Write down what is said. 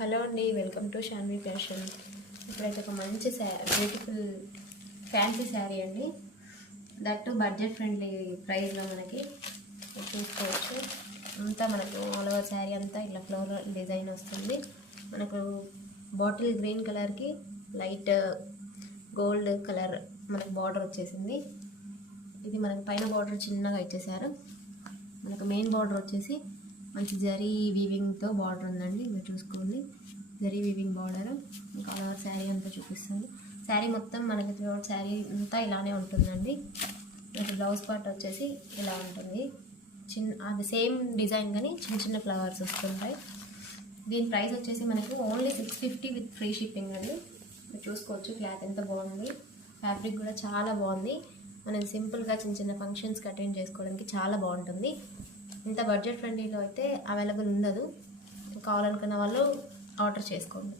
Hello అండి, welcome to Shanvi fashion. ఇప్పుడైతే ఒక మంచి బ్యూటిఫుల్ ఫ్యాన్సీ శారీ అండి, దట్టు బడ్జెట్ ఫ్రెండ్లీ ప్రైస్లో మనకి చూసుకోవచ్చు. అంతా మనకు ఆల్ ఓవర్ శారీ అంతా ఇలా ఫ్లోరల్ డిజైన్ వస్తుంది. మనకు బాటిల్ గ్రీన్ కలర్కి లైట్ గోల్డ్ కలర్ మనకు బార్డర్ వచ్చేసింది. ఇది మనకు పైన బార్డర్ చిన్నగా ఇచ్చేసారు. మనకు మెయిన్ బార్డర్ వచ్చేసి మంచి జరీ వీవింగ్తో బార్డర్ ఉందండి. మీరు చూసుకోండి, జరీ వీవింగ్ బార్డర్. ఇంకా ఆల్ ఓవర్ శారీ అంతా చూపిస్తుంది. శారీ మొత్తం మనకి త్రూఅవుట్ శారీ అంతా ఇలానే ఉంటుందండి. మనకి బ్లౌజ్ పార్ట్ వచ్చేసి ఇలా ఉంటుంది. అది సేమ్ డిజైన్ కానీ చిన్న చిన్న ఫ్లవర్స్ వస్తుంటాయి. దీని ప్రైస్ వచ్చేసి మనకు ఓన్లీ 650 విత్ ఫ్రీ షిప్పింగ్ అండి. మీరు చూసుకోవచ్చు, క్లాత్ ఎంత బాగుంది, ఫ్యాబ్రిక్ కూడా చాలా బాగుంది. మనం సింపుల్గా చిన్న చిన్న ఫంక్షన్స్కి అటెండ్ చేసుకోవడానికి చాలా బాగుంటుంది. ఇంత బడ్జెట్ ఫ్రెండ్లీలో అయితే అవైలబుల్ ఉండదు. కావాలనుకున్న వాళ్ళు ఆర్డర్ చేసుకోండి.